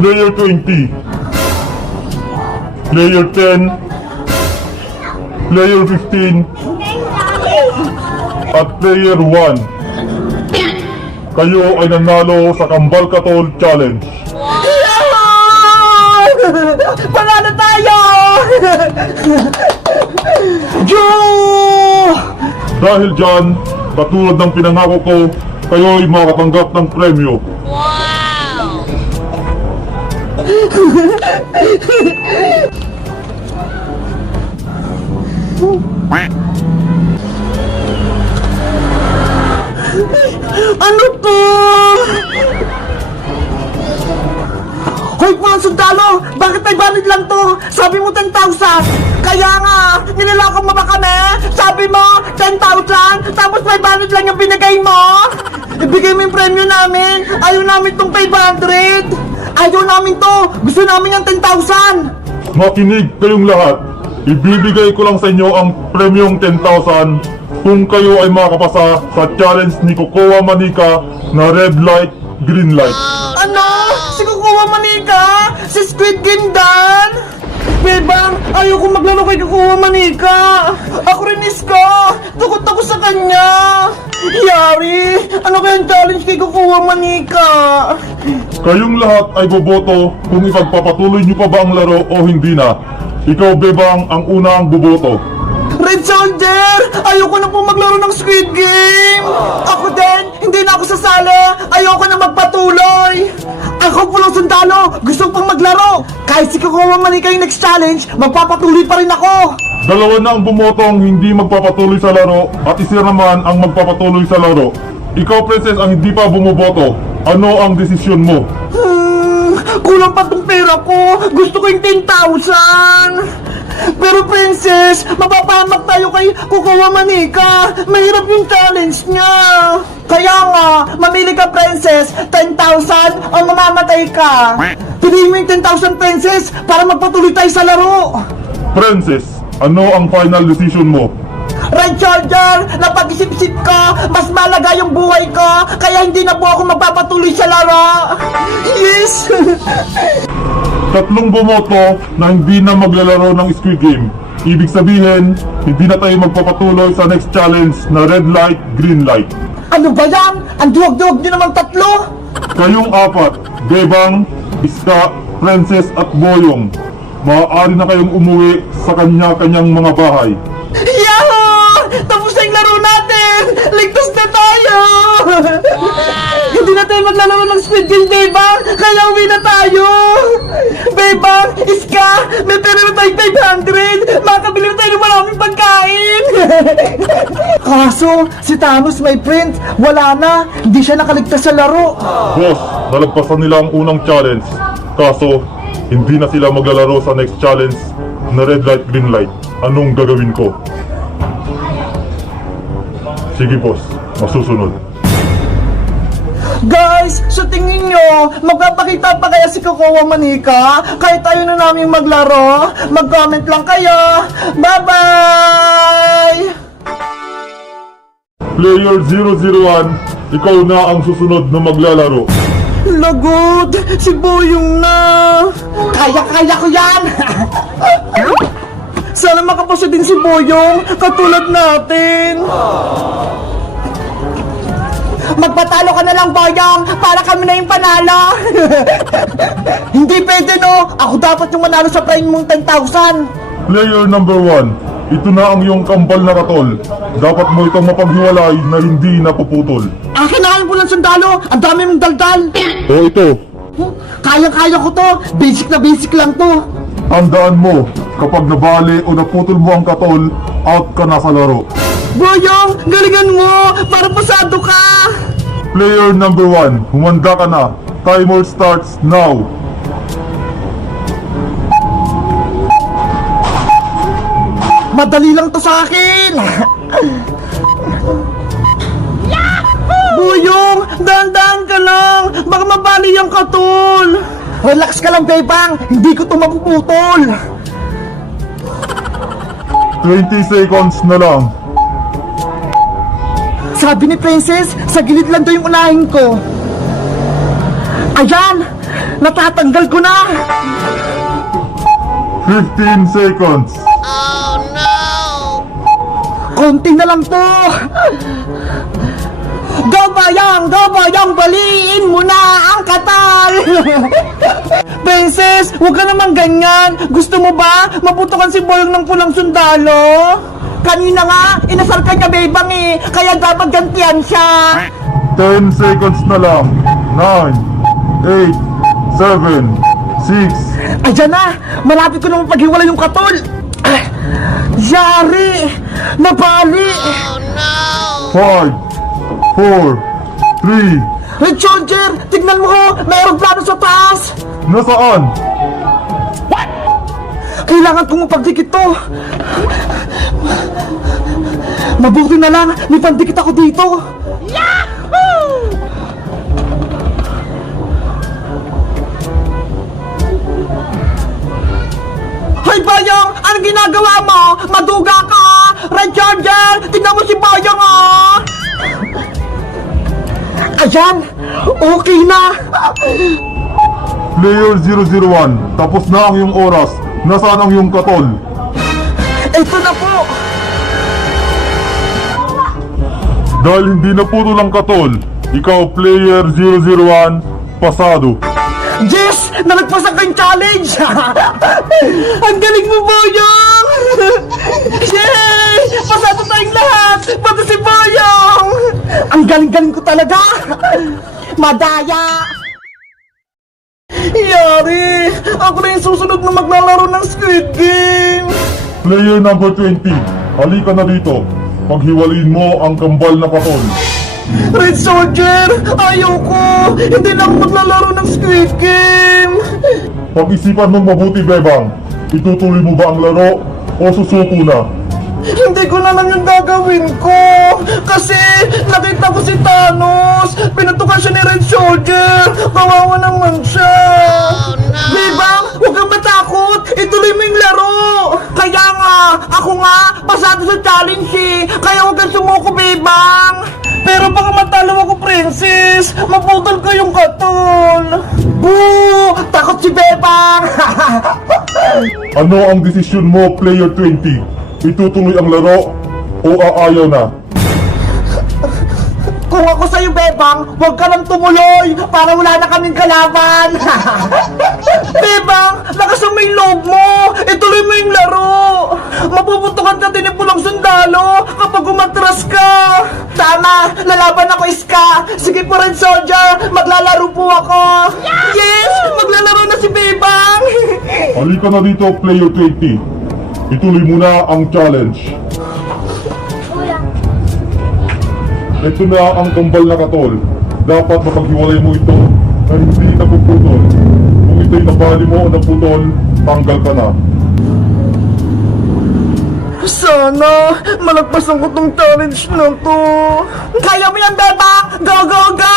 Player 20, Player 10, Player 15, at Player 1. Kayo ay nanalo sa Kambal Katol Challenge. Panalo tayo! Joe! Dahil dyan, katulad ng pinangako ko, kayo ay makatanggap ng premyo. Ano to? Hoy mga sundalo! Bakit may banid lang to? Sabi mo 10,000! Kaya nga! Nilalakong mo ba kami? Sabi mo 10,000! Tapos may banid lang yung binigay mo? Ibigay mo yung premyo namin! Ayaw namin tong 500! Ayaw namin to! Gusto namin yung 10,000! Makinig kayong lahat. Ibibigay ko lang sa inyo ang premyong 10,000 kung kayo ay makapasa sa challenge ni Kokowa Manika na red light, green light. Ano? Si Kukuha Manika? Si Squid Game Dan? Bebang, ayoko maglaro kay Kukuha Manika. Ako rin iska. Takot ako sa kanya. Yari, ano kayang challenge kay Kukuha Manika? Kayong lahat ay boboto kung ipagpapatuloy nyo pa ba ang laro o hindi na. Ikaw, Bebang, ang unang boboto. Red Soldier! Ayoko na po maglaro ng Squid Game! Ako din! Hindi na ako sasali! Ayoko na magpatuloy! Ako pulong sundalo! Gusto pang maglaro! Kahit si Kukuha Manika yung next challenge, magpapatuloy pa rin ako! Dalawa na ang bumotong hindi magpapatuloy sa laro at isa naman ang magpapatuloy sa laro. Ikaw, Princess, ang hindi pa bumuboto. Ano ang desisyon mo? Kulang pa tong pera ko! Gusto ko yung 10,000! Pero Princess, mapapahamak tayo kay Kukuha Manika. Mahirap yung challenge niya. Kaya nga, mamili ka Princess, 10,000 o mamamatay ka. Piliin mo yung 10,000 Princess para magpatuloy tayo sa laro. Princess, ano ang final decision mo? Red Charger, napag-isip-isip ko, mas malaga yung buhay ko, kaya hindi na po ako magpapatuloy sa laro. Yes! Tatlong bumoto na hindi na maglalaro ng Squid Game. Ibig sabihin, hindi na tayo magpapatuloy sa next challenge na red light, green light. Ano ba yan? Ang duwag-duwag nyo naman tatlo? Kayong apat, Bebang, Iska, Princess at Boyong, maaari na kayong umuwi sa kanya-kanyang mga bahay. Yahoo! Tapos na yung laro natin! Ligtas na tayo! Hindi na tayo maglalaro ng Squid Game, Bebang! Kaya uwi na tayo! Bebang! Iska! May pera na tayo 500! Makakabili na tayo ng maraming pagkain! Kaso, si Thanos, my friend, wala na! Hindi siya nakaligtas sa laro! Boss, nalagpasan nila ang unang challenge. Kaso, hindi na sila maglalaro sa next challenge na red light, green light. Anong gagawin ko? Sige boss, masusunod. Guys, sa tingin nyo, magpapakita pa kaya si Kukuha Manika? Kahit tayo na namin maglaro? Mag-comment lang kayo! Bye-bye! Player 001, ikaw na ang susunod na maglalaro. Lagot! Si Boyong na! Kaya ko yan! Sana makapasa din si Boyong, katulad natin! Magpatalo ka na lang, Boyong, para kami na yung panalo! Hindi pwede, no? Ako dapat yung manalo sa prime mong 10,000! Player number 1, ito na ang iyong kambal na katol. Dapat mo itong mapaghiwalay na hindi napuputol. Akin na po ng sundalo! Ang dami mong daldal! O ito, Kaya ko to! Basic na basic lang to! tandaan mo, kapag nabali o naputol mo ang katol, out ka na sa laro. Boyong, galingan mo! Para pasado ka! Player number 1, humanda ka na. Timer starts now. Madali lang to sa akin! Boyong, dahan-dahan ka lang! Baka mabali ang katol! Relax ka lang, Bebang! Hindi ko to mapuputol! 20 seconds na lang. Sabi ni Princess, sa gilid lang to yung unahin ko. Ayan! Natatanggal ko na! 15 seconds. Konti na lang to! Gabayang, baliin mo na ang katal! Princess, huwag ka naman ganyan! Gusto mo ba maputukan si Boyong ng pulang sundalo? Kanina nga, inasal ka niya, bebang eh! Kaya dapat gantihan siya! 10 seconds na lang. 9, 8, 7, 6. Ayan na! Malapit ko na mapaghiwalay yung katol! Yari! Nabali! 5, 4, 3. Red Soldier! Tignan mo ko! May aeroplano sa taas! Nasaan? Kailangan kong mapagdikit to! Mabuti na lang! May pandikit ako dito! Yahoo! Hoy Bayong! Anong ginagawa mo? Maduga ka! Red Charger! Tignan mo si Bayong oh! Ayan! Okay na! Player 001. Tapos na ang iyong oras. Nasaan ang iyong katol? Ito na po! Dahil hindi na putol ang katol, ikaw player 001, pasado. Yes! Nalagpasan ko yung challenge! Ang galing mo, Boyong! Yay! Pasado tayong lahat! Pati si Boyong! Ang galing-galing ko talaga! Madaya! Yari! Ako na yung susunod na maglalaro ng Squid Game! Player number 20, halika na dito. Paghiwalayin mo ang kambal na katol. Red Soldier! Ayoko! Hindi na ako maglalaro ng Squid Game! Pag-isipan mong mabuti, Bebang. Itutuloy mo ba ang laro o susuko na? Hindi ko na lang yung gagawin ko! Kasi nakita ko si Thanos! Pinatukan siya ni Red Soldier! Kawawa naman siya! Bebang! Huwag kang matakot! Ituloy mo yung laro! Kaya nga! Ako nga! Pasado sa challenge eh! Kaya huwag kang sumuko, Bebang! Pero baka matalo ako, Princess! Maputol ko yung katol! Boo! Takot si Bebang! Ano ang desisyon mo, player 20? Itutuloy ang laro o aayaw na? Kung ako sa'yo, Bebang, huwag ka nang tumuloy para wala na kaming kalaban! Bebang, lakas ang may loob mo! Ituloy mo yung laro! Mapuputukan ka din ng pulang sundalo kapag umatras ka! Tama! Lalaban ako, Iska! Sige po, Red Soldier! Maglalaro po ako! Yes! Maglalaro na si Bebang! Halika na dito, player 20. Ituloy mo na ang challenge. Ito na ang kambal na katol. Dapat mapaghiwalay mo ito na hindi napuputol. Kung ito'y nabali mo o naputol, tanggal ka na. Sana malagpasan ko tong challenge na to. Kaya mo yan, Bebang! Go, go, go!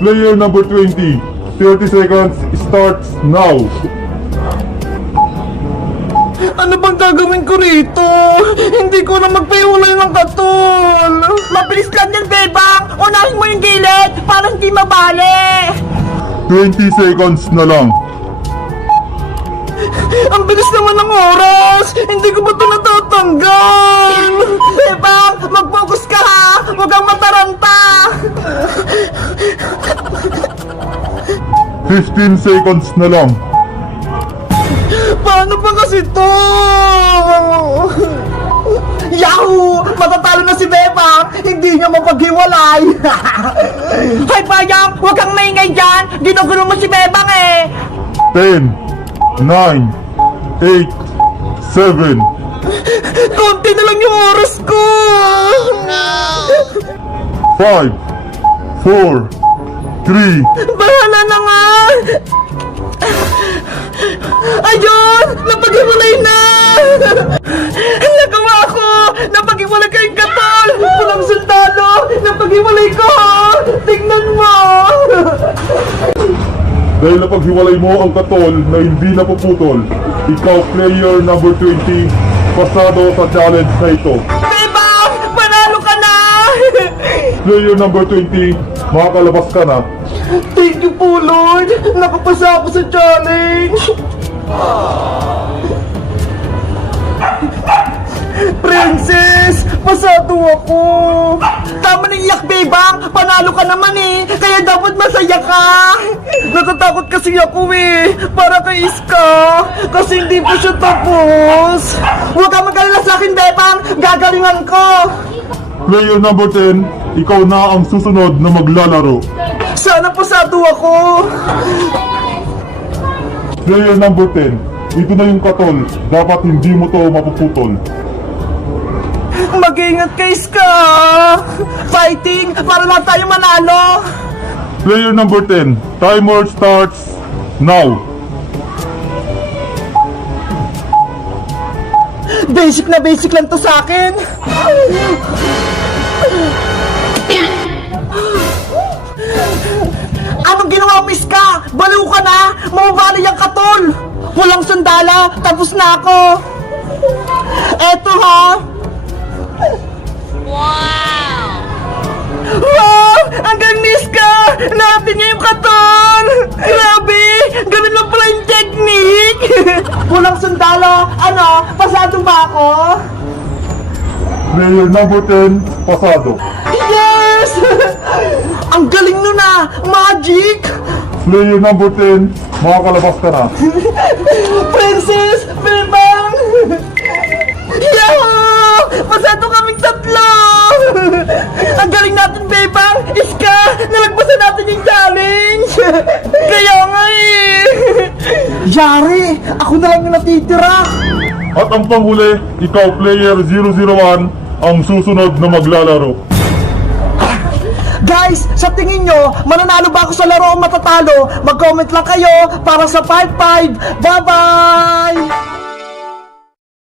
Player number 20. 30 seconds starts now. Ano bang gagawin ko rito? Hindi ko na magpahiwalay ng katol. Mabilis lang yan, Bebang! Unahin mo yung gilid para hindi mabali! 20 seconds na lang. Ang bilis naman ng oras! Hindi ko ba ito natatanggal? Bebang, mag-focus ka ha! Huwag kang mataranta! 15 seconds na lang. Paano ba kasi to? Yahoo! Matatalo na si Bebang! Hindi niya mapaghiwalay! Hay Bayang! Huwag kang maingay dyan! Ginugulo mo si Bebang eh! 10, 9, 8, 7. Konti na lang yung oras ko! 5, 4, 3. Bahala na nga! Ayun! Napag-iwalay na! Nagawa ko! Napag-iwalay kayong katol! Pulang sundalo! Napag-iwalay ko! Tingnan mo! Dahil napaghiwalay mo ang katol na hindi napuputol, ikaw player number 20, pasado sa challenge na ito. Bebang! Panalo ka na! Player number 20, makakalabas ka na. Thank you po, Lord. Nakapasa ako sa challenge. Princess, pasado ako. Tama na iyak, bebang. Panalo ka naman eh. Kaya dapat masaya ka. Natatakot kasi ako eh. Para kay Iska. Kasi hindi pa siya tapos. Huwag kang mag-alala sa akin, bebang. Gagalingan ko. Player number 10, ikaw na ang susunod na maglalaro. Sana pasado ako. Player number 10, ito na yung katol. Dapat hindi mo to mapuputol. Mag-ingat kay Iska. Fighting para lang tayo manalo. Player number 10, timer starts now. Basic na basic lang to sa akin. Anong ginawa mo, Iska? Baliw ka na! Mababali ang katol! Walang sandala, tapos na ako! Eto ha! Wow! Ang galing ni Iska! Natin niya yung katol! Grabe! Ganun lang pala yung technique! Walang sandalo! Ano? Pasado ba ako? Player number 10, pasado. Yes! Ang galing nun ah! Magic! Player number 10, makakalabas ka na. Princess! Bebang! Yahoo! Pasado kaming tatlo! Ang galing natin, Bebang! Iska! Nalagpasan natin yung challenge! Kaya nga eh! Yari! Ako na lang yung natitira! At ang panghuli, ikaw player 001, ang susunod na maglalaro. Guys, sa tingin nyo, mananalo ba ako sa laro o matatalo? Mag-comment lang kayo para sa 5-5! Bye-bye!